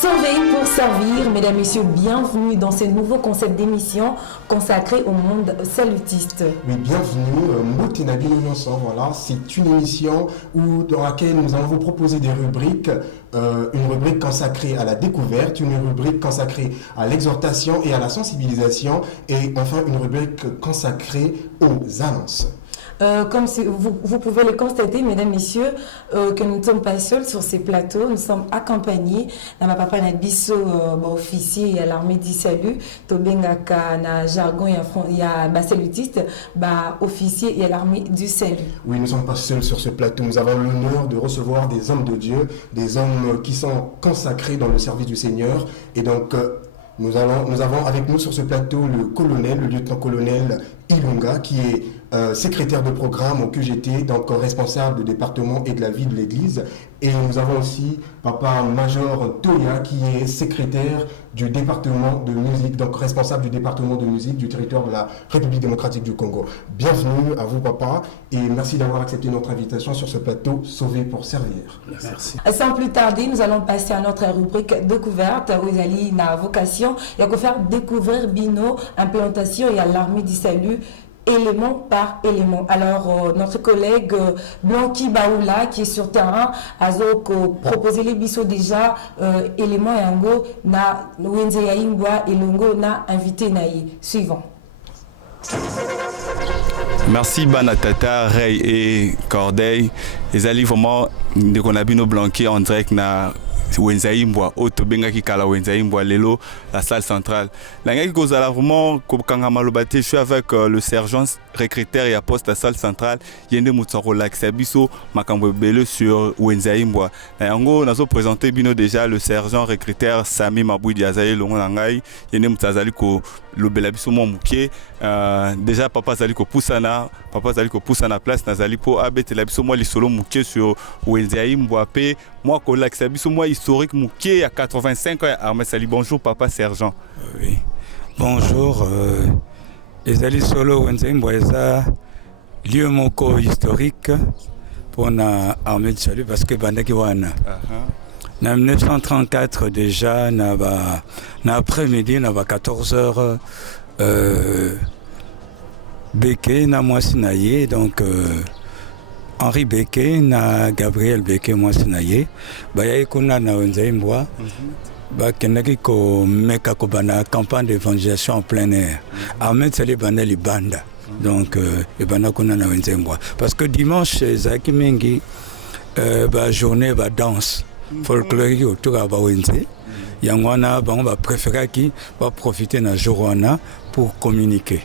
Sauver pour servir, mesdames, messieurs, bienvenue dans ce nouveau concept d'émission consacré au monde salutiste. Oui, bienvenue, Moutenabi Innocent, voilà, c'est une émission dans laquelle nous allons vous proposer des rubriques, une rubrique consacrée à la découverte, une rubrique consacrée à l'exhortation et à la sensibilisation, et enfin une rubrique consacrée aux annonces. Comme vous pouvez le constater, mesdames, messieurs, que nous ne sommes pas seuls sur ces plateaux, nous sommes accompagnés dans ma papa Nabiso, officier à l'armée du salut, Tobengaka na jargon il y a salutiste, officier et à l'armée du salut. Oui, nous ne sommes pas seuls sur ce plateau, nous avons l'honneur de recevoir des hommes de Dieu, des hommes qui sont consacrés dans le service du Seigneur, et donc nous avons avec nous sur ce plateau le lieutenant-colonel Ilunga, qui est secrétaire de programme au QGT, donc responsable du département et de la vie de l'Église. Et nous avons aussi Papa Major Toya, qui est secrétaire du département de musique, donc responsable du département de musique du territoire de la République démocratique du Congo. Bienvenue à vous, Papa, et merci d'avoir accepté notre invitation sur ce plateau Sauver pour servir. Merci. Sans plus tarder, nous allons passer à notre rubrique découverte, où il y a vocation, il y a faire découvrir Bino, implantation et à l'armée du salut, élément par élément. Alors, notre collègue Blanqui Baoula, qui est sur terrain, a proposé les bisous déjà, élément et ango, na Wenze Yaingwa et Longo na invité naï. Suivant. Merci Banatata, Ray et Cordeille. Les alliés vraiment de Konabino Blanqui en direct na Wenzaimbwa, Otobenga qui kala Wenzaimbwa, Lelo, la salle centrale. La gueule que vous allez vraiment, comme Kangamalobate, je suis avec le sergent recruteur et aposte la salle centrale. Yende Moutsaro Laxabiso, Makambo Bele sur Wenzaimbwa. Nayango, nous avons présenté Bino déjà le sergent recruteur Sami Maboudi Azaye Longangai. Yende Moutsazali ko le Belabiso Mouké. Déjà, papa Zali ko Poussana place, Nazali po Abet Labiso moi les solo Mouké sur Wenzaimbwa. Moi, Laxabiso moi historique Mouké, il y a 85 ans. Armé Sali, bonjour papa sergent. Oui, bonjour. Ezali solo Wenzaimbwa eza lieu moko historique pour la armée de salut parce que bandaki wana. En 1934 déjà, na après-midi, na 14h, Beke na mwasi na ye, donc Henri Beke na Gabriel Beke mwasi na ye, bayaye kuna na Wenzaimbwa. Bakendaki ko meka ko bana campagne d'évangélisation en plein air. Ahmed Salé bana libanda. Donc et bana kuna na Wenzaimbwa parce que dimanche zaki mingi journée danse folklorique autour à Wenze. Yangwana ba préférer qui va profiter na jour wana pour communiquer.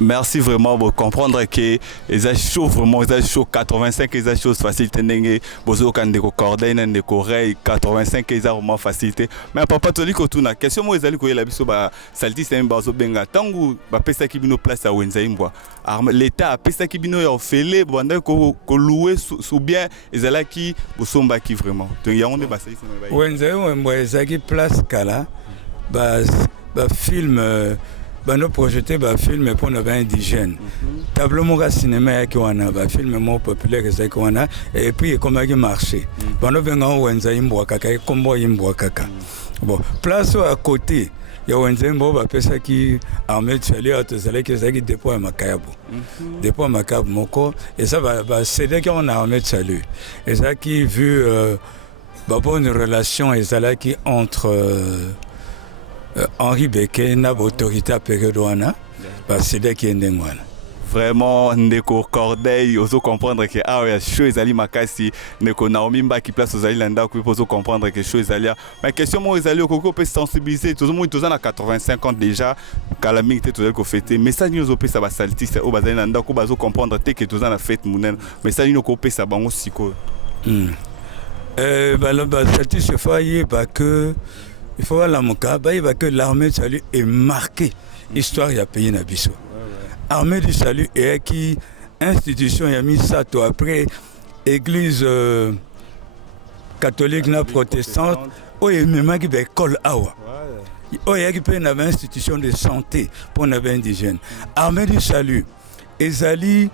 Merci vraiment pour comprendre que les chaud vraiment les chaud 85 les choses facilité n'engé bozo kandeko cordeille n'endeko rey 85 les vraiment facilité mais papa toli ko tuna question moi ezali ko yela biso ba salti c'est bazo benga tangu ba pesa ki bino place à Wenzaimbwa l'état a pesa ki bino ya ofele banda ko louer sous bien ezala ki bosomba ki vraiment donc ya onde ba salti c'est Wenzaimbwa ezaki place kala ba film nous projeté un film pour les indigènes. Tableau mon cinéma qui wana ba film moins populaire que wana et puis comment il marché. Nous venons Wenzaimbwa kaka et combo Imbwa kaka. Bon, place à côté. Il y a Wenzaimbwa ba pesa qui armée de salut à tous les qui dépôt à Makayabu. Dépôt à Makayabu moko et ça va c'est qui on a armée de salut. Et ça qui vu une relation et ça là qui entre Henri Beke n'a autorité à période wana c'est là qui est ndengwana. Vraiment ndeko cordeille oso comprendre que ouais chose ali makasi ndeko Naomi Mba qui place aux ali landa ko oso comprendre que chose ali mais question moi les ali okoko peut sensibiliser tout le monde tous à 85 ans déjà calamité tout ko fêter mais ça nous opé ça va salti au bazali landa ko bazo comprendre que tous à fête munen mais ça nous ko ça bango siko salti se faye que il faut voir que l'armée du salut est marquée. Histoire y a payé Nabiso. Armée du salut est qui institution y a mis ça tout après église catholique na protestante où il y a une école awa. Où il y a une institution de santé pour les indigènes. Armée du salut ezali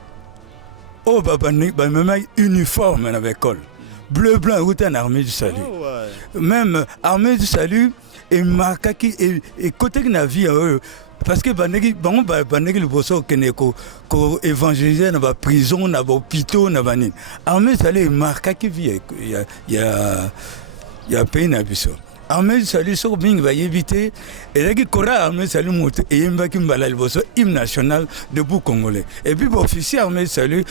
au babani ba même uniforme na école. bleu blanc routé en armée du salut. Même armée du salut et marquaki et côté que na vie parce que banegi le bosso keneko ko évangéliser na ba prison na ba hôpital na banine armée du salut marquaki vie il y a pays na biso armée du salut sur bing va éviter et là qui kora armée du salut monte et yemba ki mbala le bosso hymne national debout congolais et puis officier armée du salut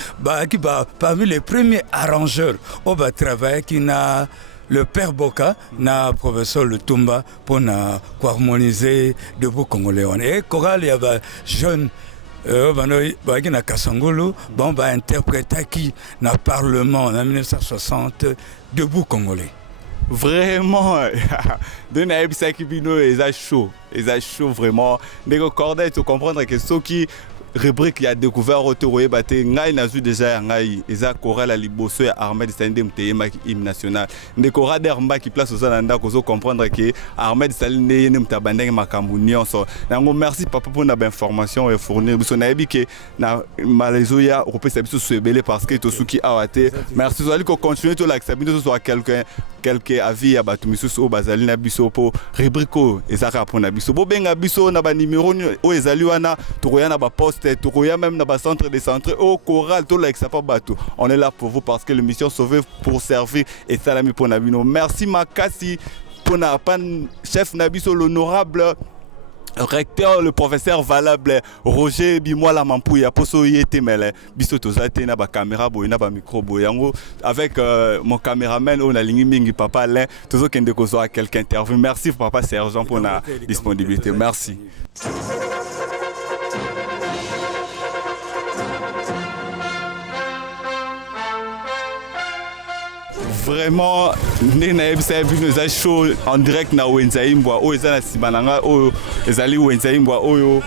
qui parmi les premiers arrangeurs on va travailler qui na le père Boka na professeur Lutumba pour harmoniser debout congolais et choral il y a jeune qui na Kasangolo bon va interpréter qui na parlement en 1960 debout congolais. Vraiment, de Naïbisa Kibino, ils ont chaud vraiment. Dès que Corday, tu comprends que ceux qui rubrique il a découvert autoroyé baté ngai nazu déjà ngai eza chorale liboso ya Ahmed Salinde mteyema hymne national ndekora dermba qui place aux ananda kozo comprendre que Ahmed Salinde ne mtabandenge makambu nyonso nango merci papa pour na information et fournir biso na yebi ke na malezo ya opesa biso sebele parce que to suki awate merci zali ko continuer to la sabino soit quelques avis à batu misusu o bazali na biso po rubrique ezaka pona biso bo benga biso na ba numéro o ezali wana to na ba poste Tourouya même dans le centre des centres au choral tout là on est là pour vous parce que l'émission sauve pour servir et salami pour Nabino. Merci Makasi pour Napan chef Nabiso l'honorable recteur le professeur valable Roger Bimola Mampouya poso yete mele biso tozate na ba caméra boy na ba micro boyango avec mon caméraman on a lingi mingi papa Alain tozo kende kozo à quelqu'un interview. Merci papa sergent pour la disponibilité. Merci. Vraiment, nous avons chaud en direct na Wenzaïmbwa, o ezana sibananga, o ezali Wenzaïmbwa, oyo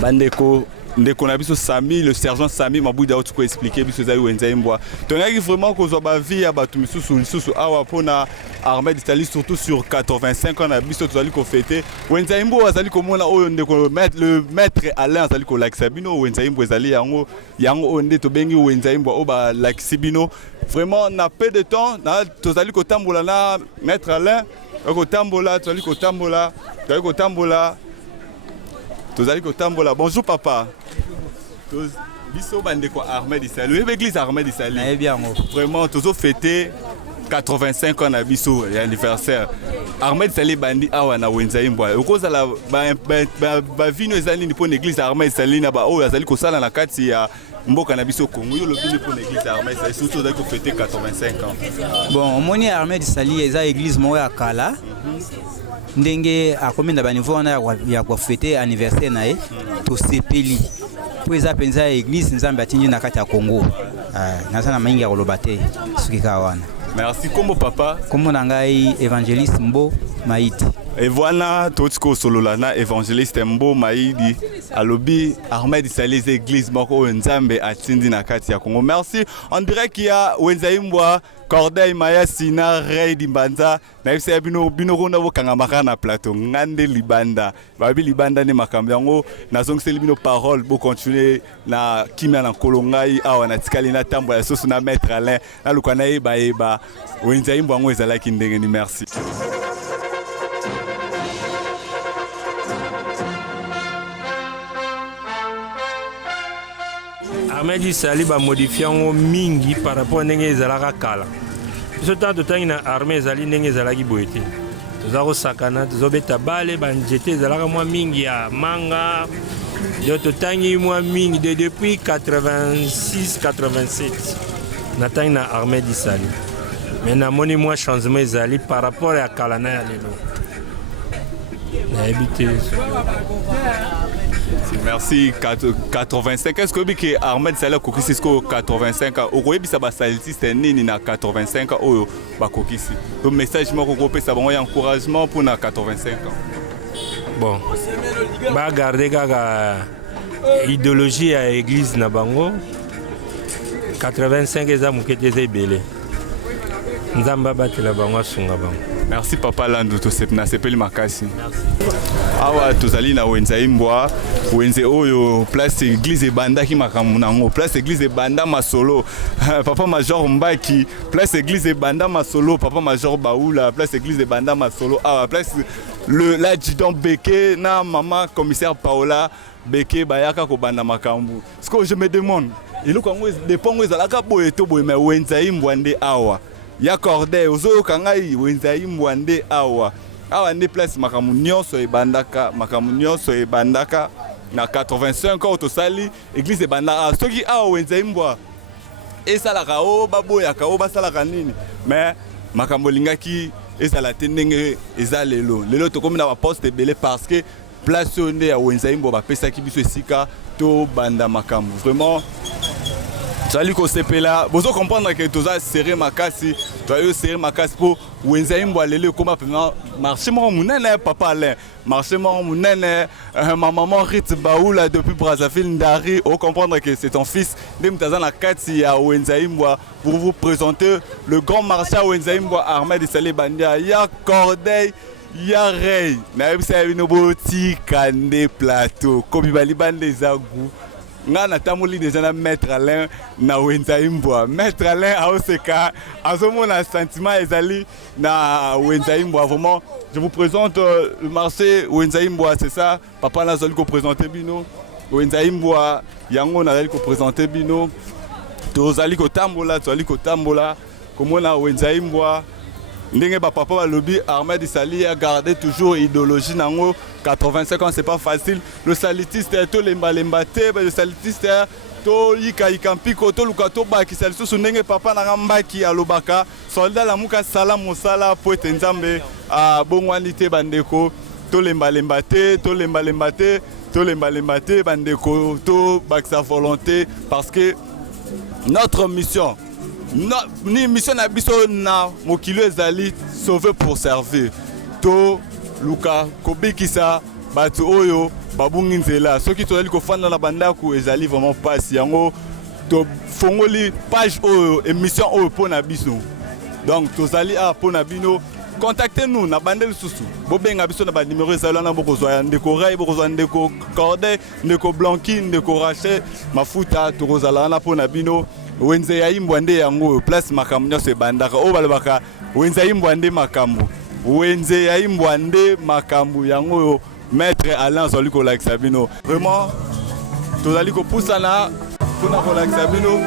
bandeko. Ndeko na biso Sami, le sergent Sami Mabouda tu peux expliquer biso ezali Wenzaïmbwa. Tongaki vraiment ko zo ba vie ya batu misusu awa pona Ahmed Sali surtout sur 85 ans na biso tozali ko fêter. Wenzaïmbwa azali ko mona oyo ndeko le maître Alain azali ko lakisa bino Wenzaïmbwa ezali yango onde to bengi Wenzaïmbwa o ba lakisa bino. Vraiment na peu de temps na tozali ko tambola na maître Alain ko tambola tozali ko tambola. Bonjour papa. Biso bandeko Ahmed Sali, l'église Ahmed Sali. Vraiment tozo fêter 85 ans na biso anniversaire. Ahmed Sali bandi awa na Wenzaïmbwa. Okoza la ba vino ezali ni pour l'église Ahmed Sali na ba o azali ko sala na kati ya mboka na biso Congo yo lobini pour l'église Ahmed Sali surtout azali ko fêter 85 ans. Bon, moni Ahmed Sali eza église mo ya kala. Ndenge akomi na ba niveau na ya ko fêter anniversaire na ye to sepeli. Pour eza penza église nzambe atinji na kati ya Congo. Nazana maingi ya kolobate sukika wana. Merci kombo papa. Kombo nangai évangéliste Mbo Maïdi. Et voilà totiko solola na évangéliste Mbo Maïdi alobi Ahmed Sali église moko nzambe atindi na kati ya Congo. Merci. On dirait qu'il y a Wenzaïmbwa Corday Maya Sina Rey Dimbanza na ifse bino rona bo kangamaka na plateau ngande libanda babi libanda ne makambo yango nazongise bino parole bo continuer na kimia na kolongai awa na tikali na tambo ya soso na maître Alain na lukana eba Wenzaïmbwa ngo ezalaki ndenge ni. Merci. Ahmed Sali ba modifiant mingi par rapport à ndenge ezalaka kala. Ce temps de temps na armée ezali ndenge ezalaki boyete. Tozako sakana tozobeta bale banjete ezalaka mwa mingi ya manga. Yo totangi mwa mingi depuis 86 87. Na tangi na armée Sali. Mais na moni mwa changement ezali par rapport à kala na ya lelo. Na habité. Merci 85. Est-ce que Ahmed Sali kokisi 85 ans au bisa ba saltiste nini na 85 ans oyo ba kokisi. Donc message moko ko pesa bon encouragement pour na 85 ans. Bon. Ba garder gaga idéologie à église na bango. 85 eza mukete zebele. Nzamba batela bango sunga bango. Merci papa Lando na sepeli makasi. Awa tozali na wenza imbwa, wenze oyo place église ebandaki makambo nango, place église ebanda masolo. Papa major Mbaki, place église ebanda masolo, papa major Baoula, place église ebanda masolo. Awa place l'adjudant Beke na maman commissaire Paola Beke bayaka ko banda makambo. Ce que je me demande, il faut qu'on dépend ezalaka boye to boye mais wenza imbwa nde awa. Ya cordé ozo kangai wenza imbwa nde awa. Awa nde place makambo nyonso ebandaka na 85 ans tosali église ebandaka soki awa wenza imbwa esalaka o baboyaka o basalaka nini mais makambo lingaki ezala te ndenge eza lelo tokomi na baposte ebele parce que place oyo nde ya wenza imbwa bapesaki biso esika to banda makambo vraiment tozali kosepela bozo comprendre que toza serré makasi toyo serré makasi po wenza imbwa lelo ekoma pema marché moko munene papa Alain marché moko munene ma maman Rit Baoula depuis Brazzaville Ndari on comprendre que c'est ton fils ndemtaza na kati ya wenza imbwa pour vous présenter le grand marché à wenza imbwa Ahmed Salé Bandia ya Cordeille ya Rey na ebisa bino boti kande plateau kobi bali bande zagu nga natamoli déjà na maître Alain na wenza imbwa maître Alain aoseka azomona sentiment ezali na wenza imbwa vraiment je vous présente le marché wenza imbwa c'est ça papa nazali ko présenter bino wenza imbwa yango nazali ko présenter bino tozali ko tambola komona wenza imbwa ndenge ba papa balobi Ahmed Sali a gardé toujours idéologie nango 85 ans c'est pas facile le salitiste to lemba te le salitiste to yika mpiko to lukato baki salisu ndenge papa na ngambaki alobaka soldat la muka sala mosala po ete nzambe a bongwani te bandeko to lemba te bandeko to baksa volonté parce que notre mission ni mission na biso na mokilo ezali sauver pour servir to luka kobikisa bato oyo babungi nzela soki tozali kofanda na bandako ezali vraiment pasi yango to fongoli page oyo émission oyo pona biso donc tozali a pona bino contactez-nous na bandel susu bobenga biso na ba numéro ezali na bokozwa ya ndeko Ray bokozwa ndeko Corday ndeko Blanqui ndeko Rachel mafuta tokozala na pona bino wenze ya imbwa nde yango place makambo nyonso ebandaka o balobaka wenze ya imbwa nde makambo wenze ya imbwa nde makambo yango maître Alain azali kolakisa bino vraiment tozali kopusana mpona kolakisa bino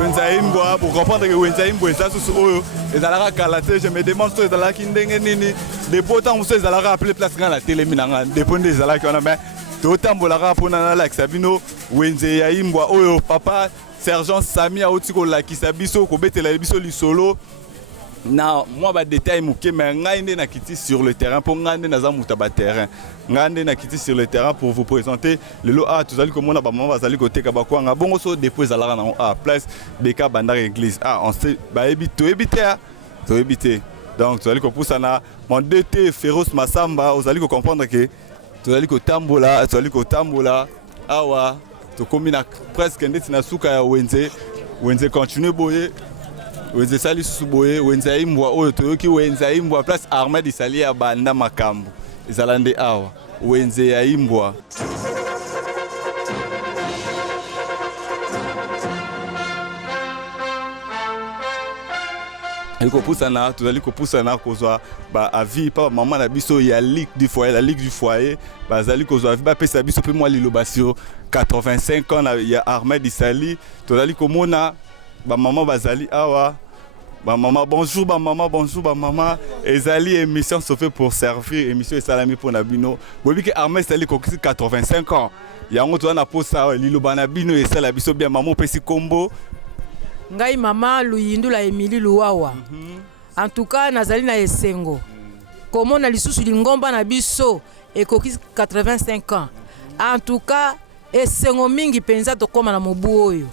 wenze ya imbwa pour comprendre que wenze ya imbwa eza susu oyo ezalaka kala te je me demande so ezalaki ndenge nini depuis ntango mosusu ezalaka appelé place nga na telemi na nga depuis nde ezalaki wana mais totambolaka mpona nalakisa bino wenze ya imbwa oyo papa sergent Sami auti kolakisa biso kobetela biso lisolo na moi ba détail moké mais ngai nde nakiti sur le terrain pour ngai nde naza muta ba terrain ngai nde nakiti sur le terrain pour vous présenter lelo tozali komona ba maman bazali koteka bakwanga bongo so depuis ezalaka na place beka bandar église on sait ba ebité donc tozali kopusana mon DT Féroce Massamba ozali ko comprendre que tozali kotambola awa tokomi na presque ndeti na suka ya wenze continue boye wenze sali susu boye wenze ya imbwa oyo toyoki wenze ya imbwa place Ahmed Sali ya banda makambo ezala nde awa wenze ya imbwa tozali kopusana kozwa ba avis pa maman na biso ya ligue du foyer bazali kozwa avis bapesa biso pe moi lilobasio 85 ans ya Ahmed Sali tozali komona ba maman bazali awa ba maman bonjour ba maman ezali émission sauver pour servir émission esalami pour na bino bobi ke Ahmed Sali ko 85 ans yango to na posa liloba na bino esala biso bien maman pesi kombo ngai mama Luyindula Emily Luwawa en tout cas nazali na esengo komona lisusu lingomba na biso ekoki 85 ans en tout cas esengo mingi penza tokoma na mobu oyo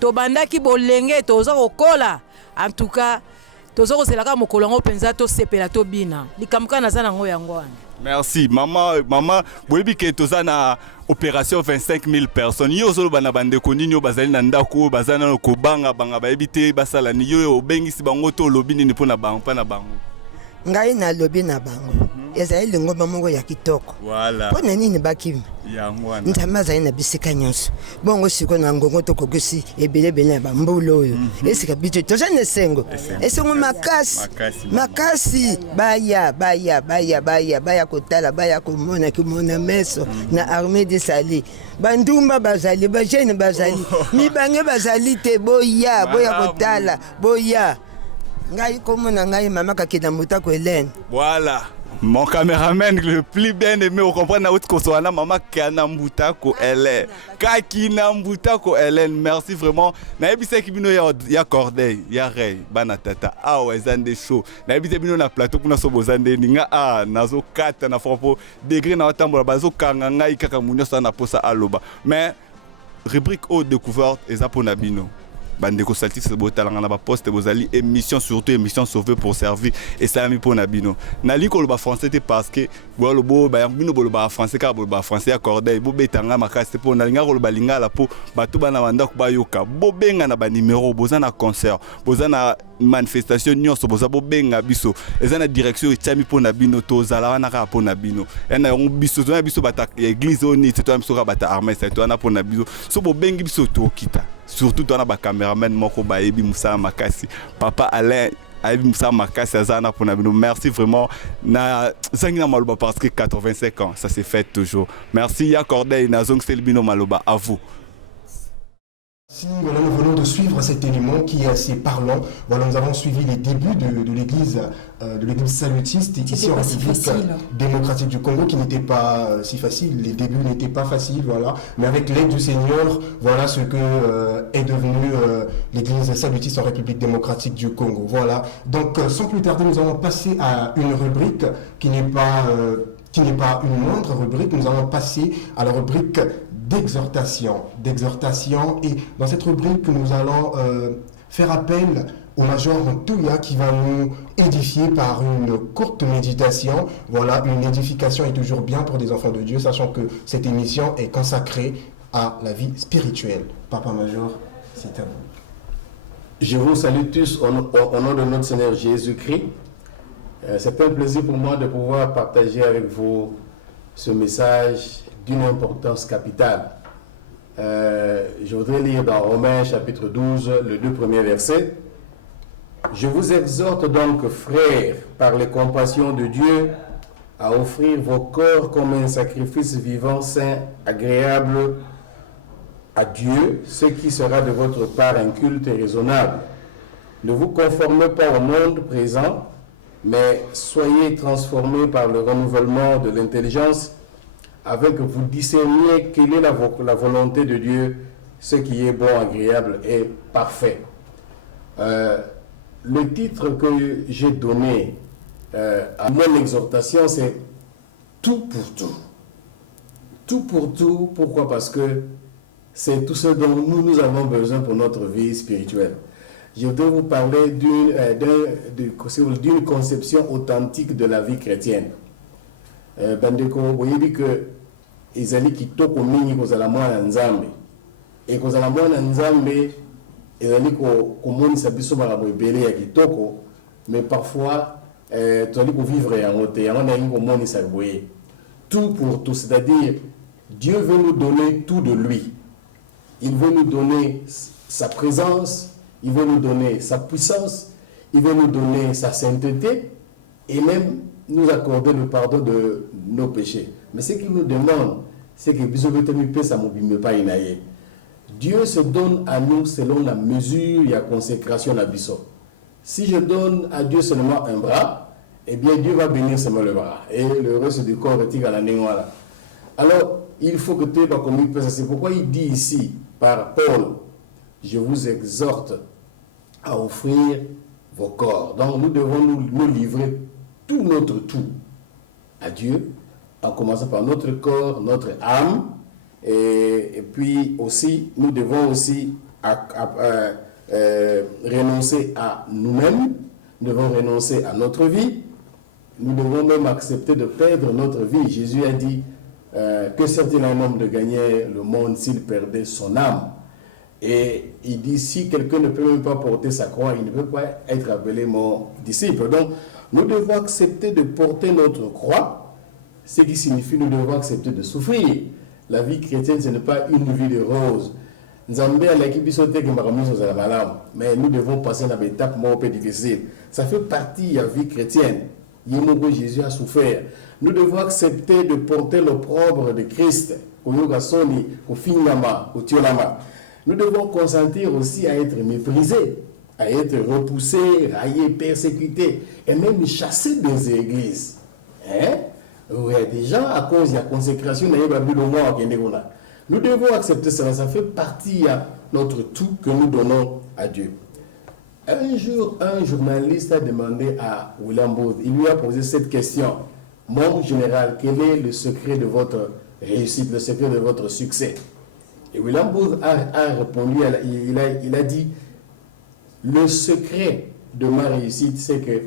tobandaki bolenge toza kokola en tout cas toza koselaka mokolo ngo penza to sepela to bina likamka naza nango yango wana. Merci maman boyebi ke toza na opération 25 000 personnes yo zolo bana bande konini bazali na ndako bazana ko banga bayebi te basala ni yo obengisi bango to lobi nini pona bango pa na bango ngai na lobi na bango ezali ngomba moko ya kitoko voilà pona nini bakimi yangwana nzambe azali na bisika nyonso bongo siko na ngongo tokokosi ebelebele ya bambula oyo esika biso toza na esengo makasi baya kotala baya komona meso na armée de sali bandumba bazali bajene bazali mibange bazali te boya kotala boya ngai komona ngai mama kakenda mutako Hélène. Voilà. Mon caméraman le plus bien aimé, on comprend na Kosoana mama Kanambuta ko Hélène. Kakinambuta ko Hélène, merci vraiment. Na ebisa kibino ya Corday, ya Ray, banatata. Ah ouais, zande show. Na ebisa bino na plateau kuna so bozande ninga nazo kata na frapo degré na watambola bazo kanganga ikaka munyo sana posa aloba. Mais rubrique haute découverte eza pona bino. Bandeko saltis botalanga na ba poste bozali émission surtout émission sauvée pour servir et ça mi pour nabino nali ko ba français te parce que bo bo ba bino bo ba français ka bo ba français accordé bo betanga makasi pour na linga ko ba lingala po bato bana banda ko bayoka bo benga na ba numéro bozana concert bozana manifestation nyonso boza bo benga biso ezana direction etami pour nabino to zala wana ka pour nabino ena biso to biso bata église oni to biso ka bata armée ça to na pour nabino so bo bengi biso to kita. Surtout dans la caméraman moko baebi Moussa Makasi papa Alain ayebi Moussa Makasi azana pour nabino merci vraiment na zangina maloba parce que 85 ans ça s'est fait toujours merci ya Corday na zong selbino maloba à vous. Si voilà, nous venons de suivre cet élément qui est assez parlant. Voilà, nous avons suivi les débuts de l'église salutiste ici en République démocratique du Congo, qui n'était pas si facile. Les débuts n'étaient pas faciles, voilà. Mais avec l'aide du Seigneur, voilà ce que est devenue l'église salutiste en République démocratique du Congo. Voilà. Donc, sans plus tarder, nous allons passer à une rubrique qui n'est pas une moindre rubrique. Nous allons passer à la rubrique d'exhortation. Et dans cette rubrique, nous allons faire appel au Major Touya qui va nous édifier par une courte méditation. Voilà, une édification est toujours bien pour des enfants de Dieu, sachant que cette émission est consacrée à la vie spirituelle. Papa Major, c'est à vous. Je vous salue tous au nom de notre Seigneur Jésus-Christ. C'est un plaisir pour moi de pouvoir partager avec vous ce message d'une importance capitale. Je voudrais lire dans Romains chapitre 12, le 2 premiers versets. Je vous exhorte donc, frères, par les compassions de Dieu, à offrir vos corps comme un sacrifice vivant, saint, agréable à Dieu, ce qui sera de votre part un culte raisonnable. Ne vous conformez pas au monde présent, mais soyez transformés par le renouvellement de l'intelligence, avec que vous discerniez quelle est la volonté de Dieu, ce qui est bon, agréable et parfait. Le titre que j'ai donné à mon exhortation, c'est « Tout pour tout ». Tout pour tout, pourquoi? Parce que c'est tout ce dont nous avons besoin pour notre vie spirituelle. Je voudrais vous parler d'une conception authentique de la vie chrétienne. Bandeko, vous voyez que ezali kitoko mingi kozala mwana nzambe et kozala mwana nzambe ezali komonisa biso makambo ebele ya kitoko, mais parfois tozali kovivre yango te, yango nalingi komonisa boye tout pour tout, c'est-à-dire Dieu veut nous donner tout de lui. Il veut nous donner sa présence, il veut nous donner sa puissance, il veut nous donner sa sainteté et même nous accorder le pardon de nos péchés. Mais ce qu'il nous demande, c'est que Dieu se donne à nous selon la mesure et la consécration de Bisso. Si je donne à Dieu seulement un bras, eh bien Dieu va bénir seulement le bras. Et le reste du corps est à la négoire. Alors, il faut que tu aies comme une personne. C'est pourquoi il dit ici, par Paul, je vous exhorte à offrir vos corps. Donc, nous devons nous livrer tout notre tout à Dieu, en commençant par notre corps, notre âme, et puis aussi, nous devons aussi renoncer à nous-mêmes, nous devons renoncer à notre vie, nous devons même accepter de perdre notre vie. Jésus a dit que certains un homme de gagner le monde s'il perdait son âme. Et il dit, si quelqu'un ne peut même pas porter sa croix, il ne peut pas être appelé mon disciple. Donc, Nous devons accepter de porter notre croix, ce qui signifie nous devons accepter de souffrir. La vie chrétienne, ce n'est pas une vie de rose. Mais nous devons passer dans une étape moins difficile. Ça fait partie de la vie chrétienne. Jésus a souffert. Nous devons accepter de porter l'opprobre de Christ. Nous devons consentir aussi à être méprisés, à être repoussés, raillés, persécutés et même chassés des églises. Il y a des gens à cause de la consécration, nous devons accepter cela, ça fait partie de notre tout que nous donnons à Dieu. Un jour, un journaliste a demandé à William Booth, il lui a posé cette question: mon général, quel est le secret de votre réussite, le secret de votre succès? Et William Booth a répondu, il a dit: le secret de ma réussite, c'est que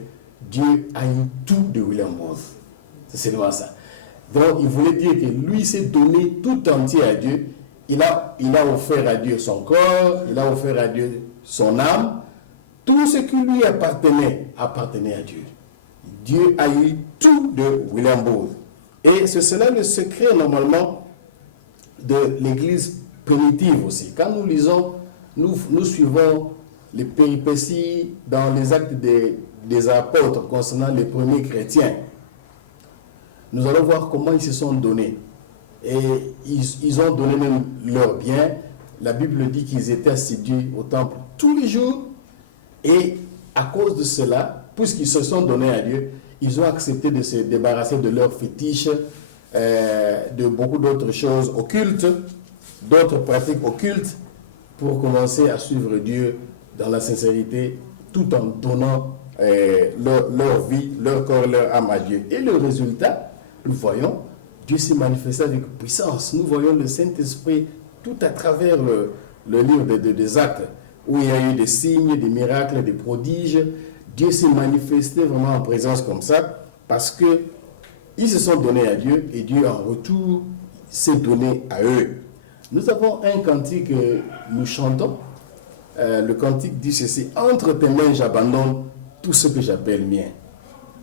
Dieu a eu tout de William Booth. C'est seulement ça. Donc, il voulait dire que lui s'est donné tout entier à Dieu. Il a offert à Dieu son corps, il a offert à Dieu son âme. Tout ce qui lui appartenait à Dieu. Dieu a eu tout de William Booth. Et c'est cela le secret, normalement, de l'Église primitive aussi. Quand nous lisons, nous suivons les péripéties dans les actes des apôtres concernant les premiers chrétiens. Nous allons voir comment ils se sont donnés. Et ils ont donné même leurs biens. La Bible dit qu'ils étaient assidus au temple tous les jours. Et à cause de cela, puisqu'ils se sont donnés à Dieu, ils ont accepté de se débarrasser de leurs fétiches, de beaucoup d'autres choses occultes, d'autres pratiques occultes, pour commencer à suivre Dieu dans la sincérité, tout en donnant leur vie, leur corps, leur âme à Dieu. Et le résultat, nous voyons, Dieu s'est manifesté avec puissance. Nous voyons le Saint-Esprit tout à travers le livre des Actes, où il y a eu des signes, des miracles, des prodiges. Dieu s'est manifesté vraiment en présence comme ça, parce qu'ils se sont donnés à Dieu, et Dieu en retour s'est donné à eux. Nous avons un cantique que nous chantons. Le cantique dit ceci: entre tes mains j'abandonne tout ce que j'appelle mien.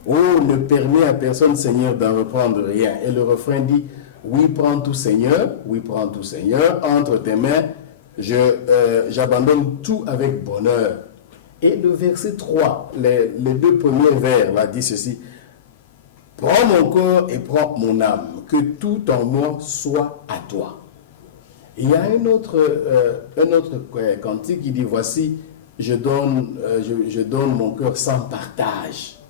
Oh, ne permets à personne, Seigneur, d'en reprendre rien. Et le refrain dit: oui, prends tout, Seigneur, oui, prends tout, Seigneur, entre tes mains, j'abandonne tout avec bonheur. Et le verset 3, les deux premiers vers, là, dit ceci: prends mon corps et prends mon âme, que tout en moi soit à toi. Il y a un autre cantique qui dit: voici, je donne mon cœur sans partage.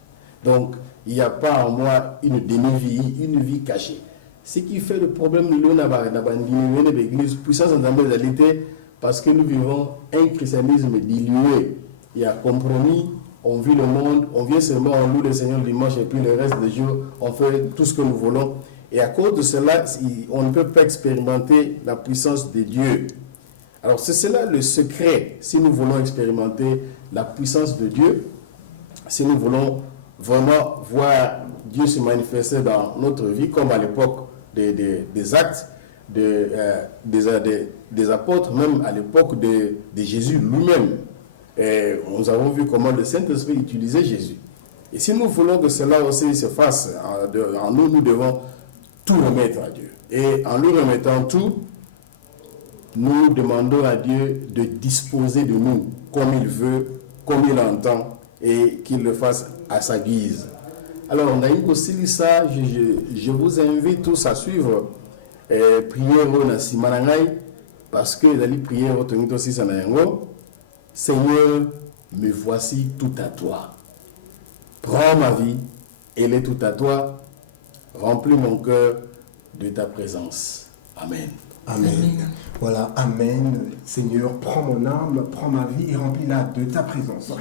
Donc, il n'y a pas en moi une demi-vie, une vie cachée. Ce qui fait le problème de l'Église, puissance en réalité, parce que nous vivons un christianisme dilué. Il y a compromis, on vit le monde, on vient seulement, on loue le Seigneur le dimanche, et puis le reste des jours, on fait tout ce que nous voulons. Et à cause de cela, on ne peut pas expérimenter la puissance de Dieu. Alors, c'est cela le secret, si nous voulons expérimenter la puissance de Dieu, si nous voulons vraiment voir Dieu se manifester dans notre vie, comme à l'époque des actes, des apôtres, même à l'époque de Jésus lui-même. Et nous avons vu comment le Saint-Esprit utilisait Jésus. Et si nous voulons que cela aussi se fasse en nous, nous devons tout remettre à Dieu. Et en lui remettant tout, nous demandons à Dieu de disposer de nous comme il veut, comme il entend, et qu'il le fasse à sa guise. Alors, on a eu aussi ça, je vous invite tous à suivre prière au Nasimanangai, parce que la prière au Tonito Sisanayango: Seigneur, me voici tout à toi. Prends ma vie, elle est tout à toi. Remplis mon cœur de ta présence. Amen. Amen. Voilà, Amen. Seigneur, prends mon âme, prends ma vie et remplis-la de ta présence.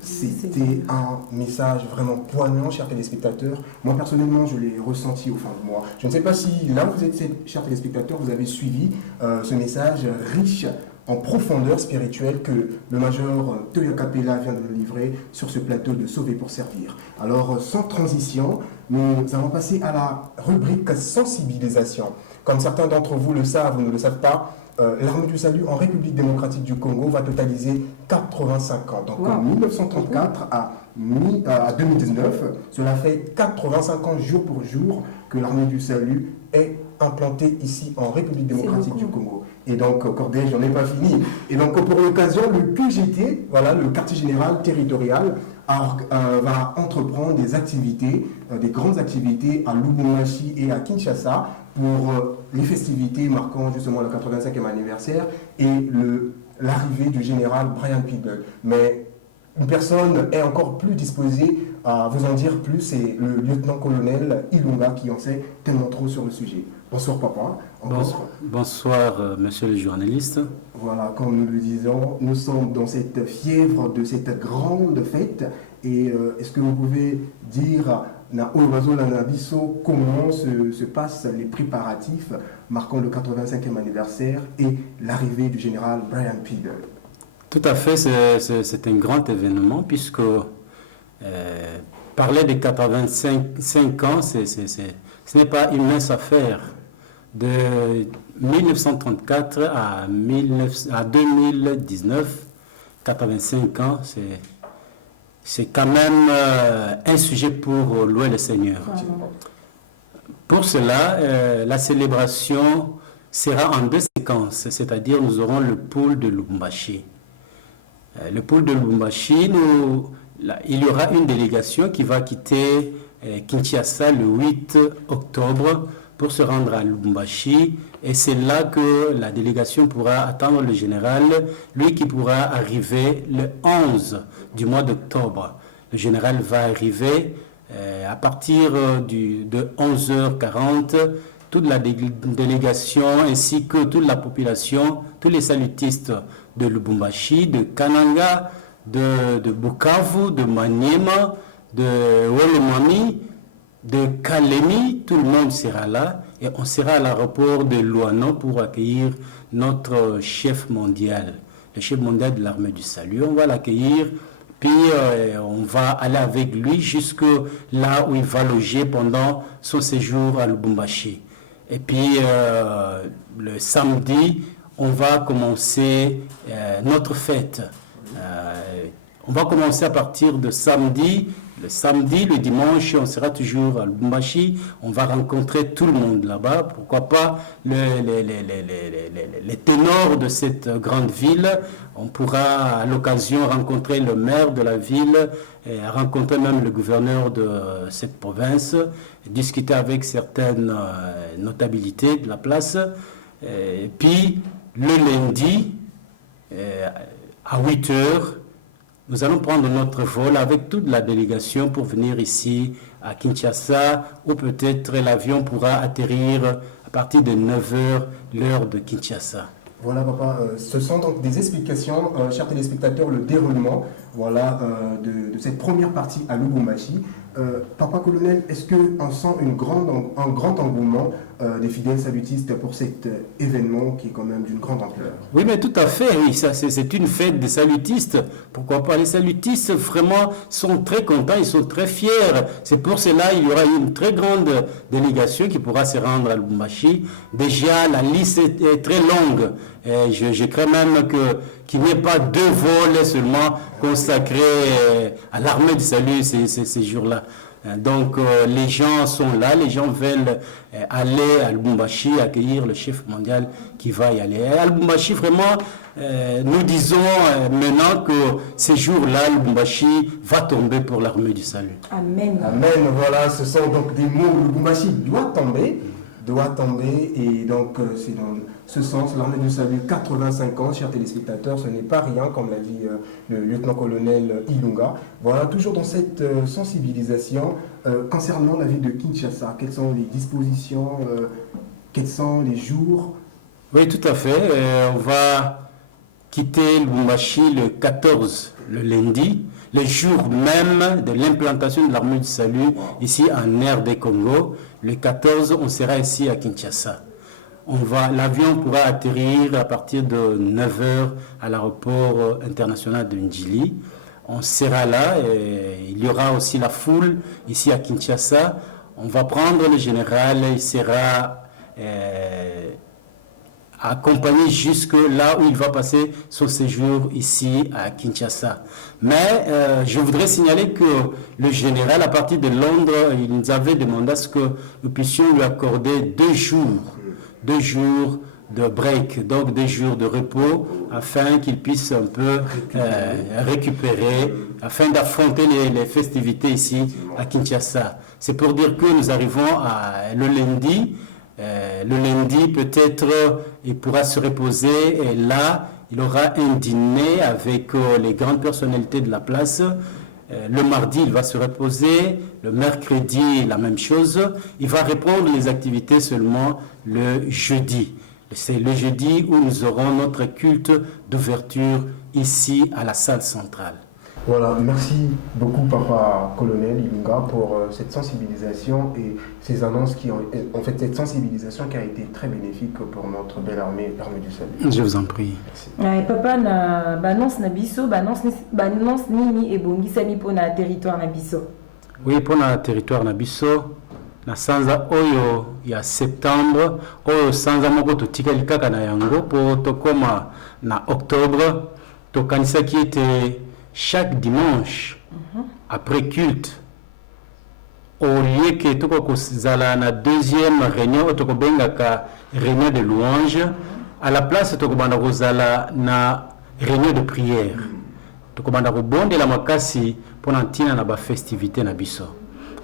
C'était un message vraiment poignant, chers téléspectateurs. Moi, personnellement, je l'ai ressenti au fond de moi. Je ne sais pas si là où vous êtes, chers téléspectateurs, vous avez suivi ce message riche en profondeur spirituelle que le major Toya Capella vient de nous livrer sur ce plateau de Sauver pour servir. Alors, sans transition, nous allons passer à la rubrique sensibilisation. Comme certains d'entre vous le savent ou ne le savent pas, l'armée du salut en République démocratique du Congo va totaliser 85 ans. Donc, en 1934 à 2019, cela fait 85 ans jour pour jour que l'armée du salut est implantée ici en République démocratique du Congo. Et donc, Corday, j'en ai pas fini. Et donc, pour l'occasion, le QGT, voilà, le quartier général territorial, va entreprendre des activités, des grandes activités à Lubumbashi et à Kinshasa pour les festivités marquant justement le 85e anniversaire et l'arrivée du général Brian Pidel. Mais une personne est encore plus disposée à vous en dire plus, c'est le lieutenant-colonel Ilunga qui en sait tellement trop sur le sujet. Bonsoir papa. Bonsoir monsieur le journaliste. Voilà, comme nous le disons, nous sommes dans cette fièvre de cette grande fête. Et est-ce que vous pouvez dire comment se passent les préparatifs marquant le 85e anniversaire et l'arrivée du général Brian Pidel? Tout à fait, c'est un grand événement puisque parler de 85 ans, ce n'est pas une mince affaire. De 1934 à 2019, 85 ans, c'est quand même un sujet pour louer le Seigneur. Pour cela, la célébration sera en 2 séquences, c'est-à-dire nous aurons le pôle de Lubumbashi. Le pôle de Lubumbashi, il y aura une délégation qui va quitter Kinshasa le 8 octobre pour se rendre à Lubumbashi, et c'est là que la délégation pourra attendre le général, lui qui pourra arriver le 11 du mois d'octobre. Le général va arriver à partir de 11h40. Toute la délégation ainsi que toute la population, tous les salutistes de Lubumbashi, de Kananga, de Bukavu, de Maniema, de Wolomami, de Kalemi, tout le monde sera là et on sera à l'aéroport de Luano pour accueillir notre chef mondial, le chef mondial de l'armée du salut. On va l'accueillir, puis on va aller avec lui jusque là où il va loger pendant son séjour à Lubumbashi. Et puis le samedi, on va commencer notre fête. On va commencer à partir de samedi. Le samedi, le dimanche, on sera toujours à Lubumbashi. On va rencontrer tout le monde là-bas. Pourquoi pas les ténors de cette grande ville. On pourra à l'occasion rencontrer le maire de la ville, et rencontrer même le gouverneur de cette province, discuter avec certaines notabilités de la place. Et puis, le lundi, à 8 heures, nous allons prendre notre vol avec toute la délégation pour venir ici à Kinshasa, où peut-être l'avion pourra atterrir à partir de 9 heures, l'heure de Kinshasa. Voilà papa, ce sont donc des explications, chers téléspectateurs, le déroulement de cette première partie à Lubumbashi. Papa colonel, est-ce qu'on sent un grand engouement des fidèles salutistes pour cet événement qui est quand même d'une grande ampleur? Oui, mais tout à fait, oui, c'est une fête des salutistes. Pourquoi pas? Les salutistes vraiment sont très contents, ils sont très fiers. C'est pour cela qu'il y aura une très grande délégation qui pourra se rendre à Lubumbashi. Déjà, la liste est très longue. Et je crains même qu'il n'y ait pas 2 vols seulement consacrés à l'armée du salut ces jours-là. Donc les gens sont là, les gens veulent aller à Lubumbashi, accueillir le chef mondial qui va y aller. Et à Lubumbashi, vraiment, nous disons maintenant que ces jours-là, Lubumbashi va tomber pour l'armée du salut. Amen. Amen, voilà, ce sont donc des mots, Lubumbashi doit tomber, et donc c'est dans ce sens, l'armée du salut, 85 ans, chers téléspectateurs, ce n'est pas rien, comme l'a dit le lieutenant-colonel Ilunga. Voilà, toujours dans cette sensibilisation, concernant la ville de Kinshasa, quelles sont les dispositions, quels sont les jours? Oui, tout à fait, on va quitter Lubumbashi le 14, le lundi, le jour même de l'implantation de l'armée du salut ici en RD Congo. Le 14, on sera ici à Kinshasa. l'avion pourra atterrir à partir de 9h à l'aéroport international de Ndjili. On sera là et il y aura aussi la foule ici à Kinshasa. On va prendre le général, il sera accompagné jusque là où il va passer son séjour ici à Kinshasa. Mais je voudrais signaler que le général, à partir de Londres, il nous avait demandé à ce que nous puissions lui accorder 2 jours de break, donc 2 jours de repos, afin qu'il puisse un peu récupérer, afin d'affronter les festivités ici à Kinshasa. C'est pour dire que nous arrivons le lundi. Le lundi, peut-être, il pourra se reposer et là, il aura un dîner avec les grandes personnalités de la place. Le mardi, il va se reposer. Le mercredi, la même chose. Il va reprendre les activités seulement le jeudi. C'est le jeudi où nous aurons notre culte d'ouverture ici à la salle centrale. Voilà, merci beaucoup Papa Colonel Ilunga pour cette sensibilisation et ces annonces cette sensibilisation qui a été très bénéfique pour notre belle armée du salut. Je vous en prie. Papa na balance na biso, balance nini ebongisami pour na territoire na biso. Oui, pour na territoire na biso. Na sanza oyo ya septembre oyo sanza moko totikali kaka na yango po tokoma na octobre tokanisa qui était chaque dimanche après culte au lieu que toko kozala na deuxième réunion toko bengaka réunion de louange à la place toko banda kozala na réunion de prière toko banda kobondela makasi pona ntina na ba festivité na biso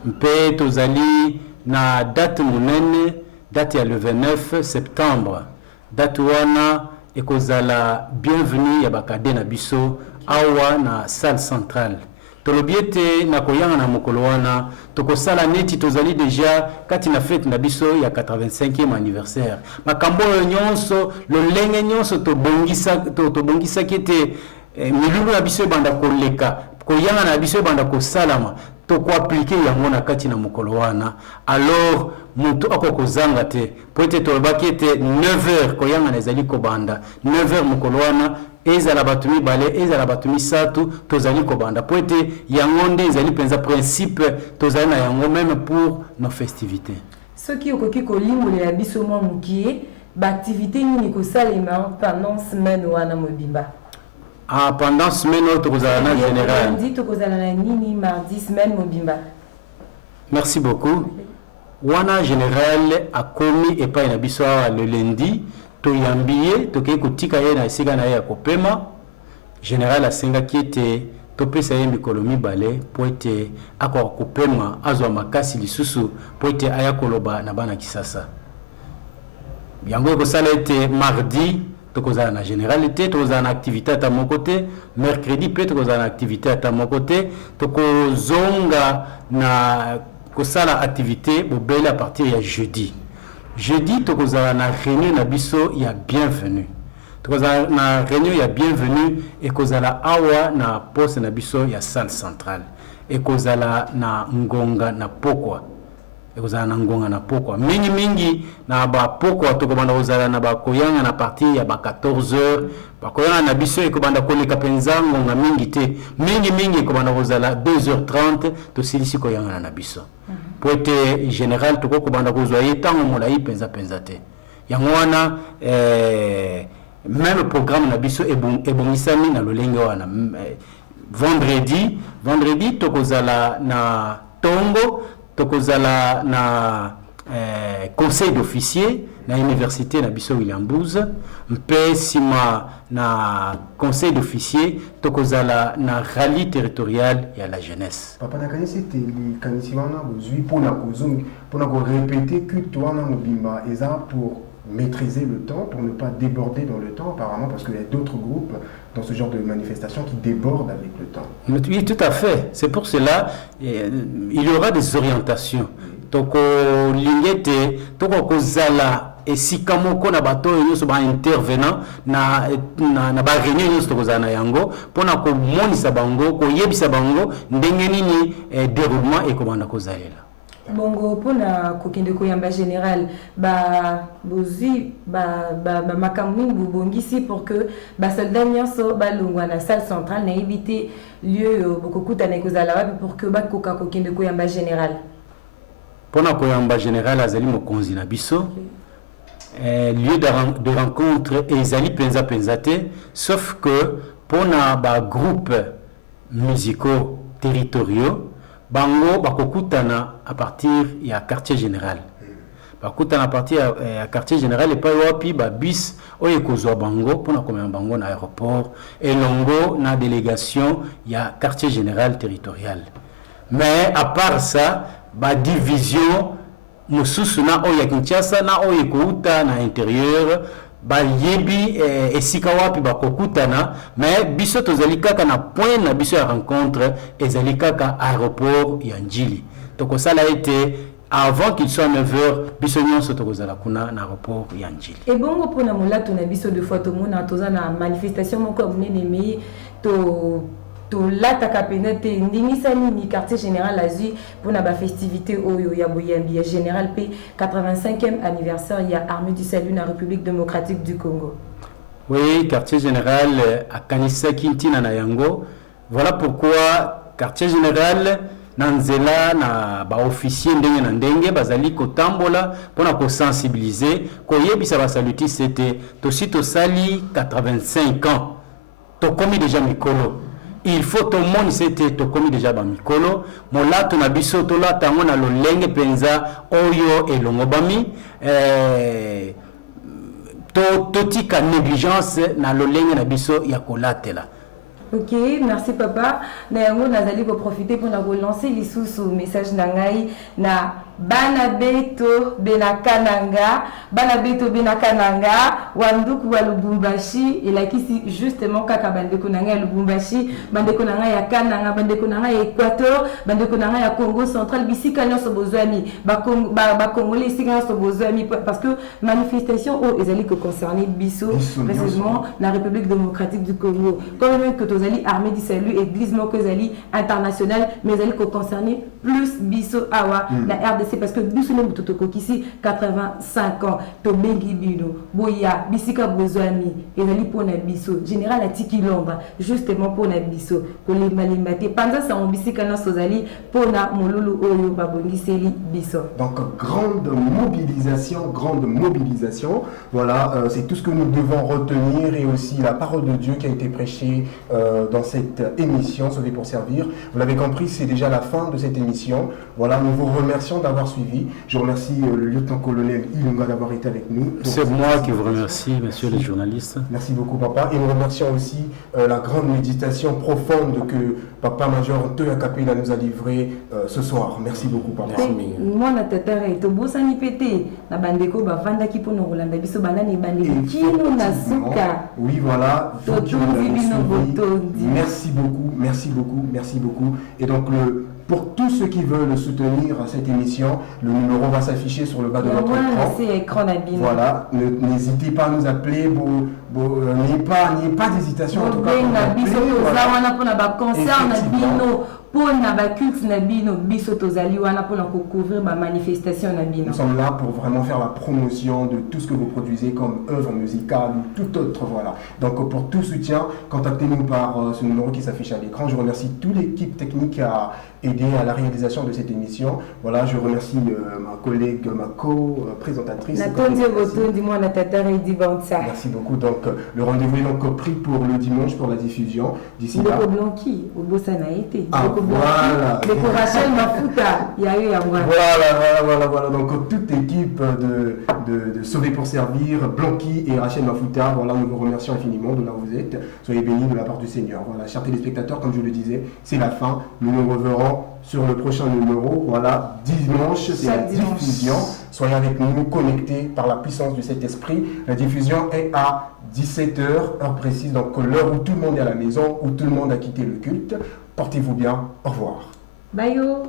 mpe tozali na date monene date ya le 29 septembre date wana ekozala bienvenue ya bakade na biso awa na salle centrale tolobi ete na koyanga na mokolo wana tokosala neti tozali deja kati na fete na biso ya 85e anniversaire makambo oyo nyonso lolenge nyonso tobongisaki ete milulu na biso ebanda koleka koyanga na biso ebanda kosalama tokoaplike yango na kati na mokolo wana alors mutu akokozanga te po ete tolobaki ete 9h koyanga na ezali kobanda 9h mokolo wana ezala bato mibale ezala bato misatu tozali kobanda po ete yango nde ezali mpenza principe tozali na yango même pour nos festivités. Soki okoki kolimbolela biso mwa mokie baactivité nini kosalema pendant semaine wana mobimba? Pendant semaine tokozala na général. Lundi tokozala na nini, mardi semaine mobimba. Merci beaucoup. Wana général akomi epai na biso le lundi toyambiye toke kotika ye na esika na ye ya kopema. Général asengaki ete topesa ye mikolo mibale po ete akoka kopema azwa makasi lisusu po ete aya koloba na bana Kisasa. Yango ekosala ete mardi tokozala na généralité tokozala na activité à mon côté mercredi peut tokozala na activité à mon côté tokozonga na kosala activité bobele à partir ya jeudi tokozala na réunion na biso ya bienvenue tokozala na réunion ya bienvenue ekozala awa na poste na biso ya salle centrale ekozala na ngonga na pokwa ekozala na ngonga na pokwa mingi na ba pokwa tokobanda kozala na bakoyanga na partir ya ba 14h bakoyanga na biso ekobanda koleka penza ngonga mingi te mingi ekobanda kozala 2h30 tosilisi koyanga na biso po ete général tokokobanda kozwa ye ntango molai penza te yango wana même programme na biso ebongisami na lolenge wana vendredi tokozala na tongo tokozala na conseil d'officier na université na biso William Bouze mpe sima na conseil d'officier tokozala na rallye territorial ya la jeunesse. Papa nakanisi te likanisi wana bozwi pona kozongi pona ko répéter culte wana mobimba eza pour maîtriser le temps, pour ne pas déborder dans le temps apparemment parce qu'il y a d'autres groupes dans ce genre de manifestation qui débordent avec le temps. Oui, tout à fait. C'est pour cela il y aura des orientations. Toko lingete, toko kozala esika moko na bato nyonso ba intervenant na ba réunion nyonso tokozala na yango pona ko monisa bango ko yebisa bango ndenge nini déroulement ekomanda kozalela. bongo pona kokende koyamba général bozi makamuni bobongisi pour que basoldat nyonso balongwa na salle centrale na éviter lieu bokokutana ekozala wapi pour que bakoka kokende koyamba général. Pona koyamba général azali mokonzi na biso. Lieu de rencontre ezali penza te, sauf que pona ba groupe musicaux territoriaux bango bakokutana à partir ya quartier général. Bakutana à partir ya quartier général et pas wapi ba bis oye kozwa bango pona komema bango na aéroport et longo na délégation ya quartier général territorial. Mais à part ça, ba division mususu na oya Kinshasa na oye kouta na intérieur ba yebi esika wapi bakokutana, mais biso tozali kaka na point na biso ya rencontre ezali kaka aéroport ya Njili. Donc ça a été avant qu'il soit 9h biso nyonso tokozala kuna na aéroport ya Njili. Et bongo pona molato na biso de fois tomona toza na manifestation moko munene mais to lataka penete ndingisani ni quartier général azui pour na ba festivité oyo ya boyambi général P 85e anniversaire ya armée du salut na République démocratique du Congo. Oui, quartier général à Kanisa Kintina na yango. Voilà pourquoi quartier général nanzela na ba officier ndenge na ndenge bazali kotambola pona ko sensibiliser ko yebisa ba saluti c'était to sali 85 ans. To komi déjà mikolo. Il faut tout le monde c'était to komi déjà ba mikolo molato na biso to la tango na lolenge penza oyo elongo bami to tika négligence na lolenge na biso ya kolatela. Ok, merci papa. Nayango nazali ko profiter pour na relancer les sous message nangai na Banabeto Benakananga, Banabeto Benakananga, Wanduku wa Lubumbashi, et la kisi justement kaka bandeko nanga ya Lubumbashi, bandeko nanga ya Kananga, bandeko nanga ya Équateur, bandeko nanga ya Congo central, bisika nyoso bozwami, ba Congolais ici nyoso bozwami parce que manifestation oh ezali ko concerner biso précisément la République démocratique du Congo. Comme même que tozali armée du salut église moko ezali international mais ezali ko concerner plus biso awa la RDC parce que biso ne mutotoko ici 85 ans to bengi bino boya bisika bozwami ezali pona biso général atiki lomba justement pona biso ko lemba te panza sa bisika na sozali pona molulu oyo babongiseli biso. Donc grande mobilisation, voilà, c'est tout ce que nous devons retenir et aussi la parole de Dieu qui a été prêchée dans cette émission Sauvé pour servir. Vous l'avez compris, c'est déjà la fin de cette émission. Voilà, nous vous remercions d'avoir suivi. Je remercie le lieutenant-colonel Ilunga d'avoir été avec nous. C'est moi qui vous remercie, messieurs les journalistes. Merci beaucoup, papa. Et nous remercions aussi la grande méditation profonde que papa-major Toya Kapela nous a livrée ce soir. Merci beaucoup, papa. Moi, na tatara eto bosani pete na bandeko bavanda ki pono rolanda biso banani bandeko kino na suka. Oui, voilà. Merci beaucoup. Et donc pour tous ceux qui veulent soutenir cette émission, le numéro va s'afficher sur le bas de votre écran. Voilà, n'hésitez pas à nous appeler, n'ayez pas d'hésitation en tout cas. Nous sommes là pour vraiment faire la promotion de tout ce que vous produisez comme œuvre musicale ou tout autre, voilà. Donc pour tout soutien, contactez-nous par ce numéro qui s'affiche à l'écran. Je remercie toute l'équipe technique qui a aidé à la réalisation de cette émission. Voilà, je remercie ma collègue, ma co-présentatrice. Merci beaucoup. Donc le rendez-vous est donc pris pour le dimanche pour la diffusion. D'ici là. Voilà. Voilà. Donc toute l'équipe de Sauver pour servir, Blanqui et Rachel Mafuta, voilà, nous vous remercions infiniment de là où vous êtes. Soyez bénis de la part du Seigneur. Voilà, chers téléspectateurs, comme je le disais, c'est la fin. Nous nous reverrons sur le prochain numéro. Voilà, dimanche, c'est la diffusion. Soyez avec nous, connectés par la puissance du Saint-Esprit. La diffusion est à 17h, heure précise, donc l'heure où tout le monde est à la maison, où tout le monde a quitté le culte. Portez-vous bien. Au revoir. Bye yo.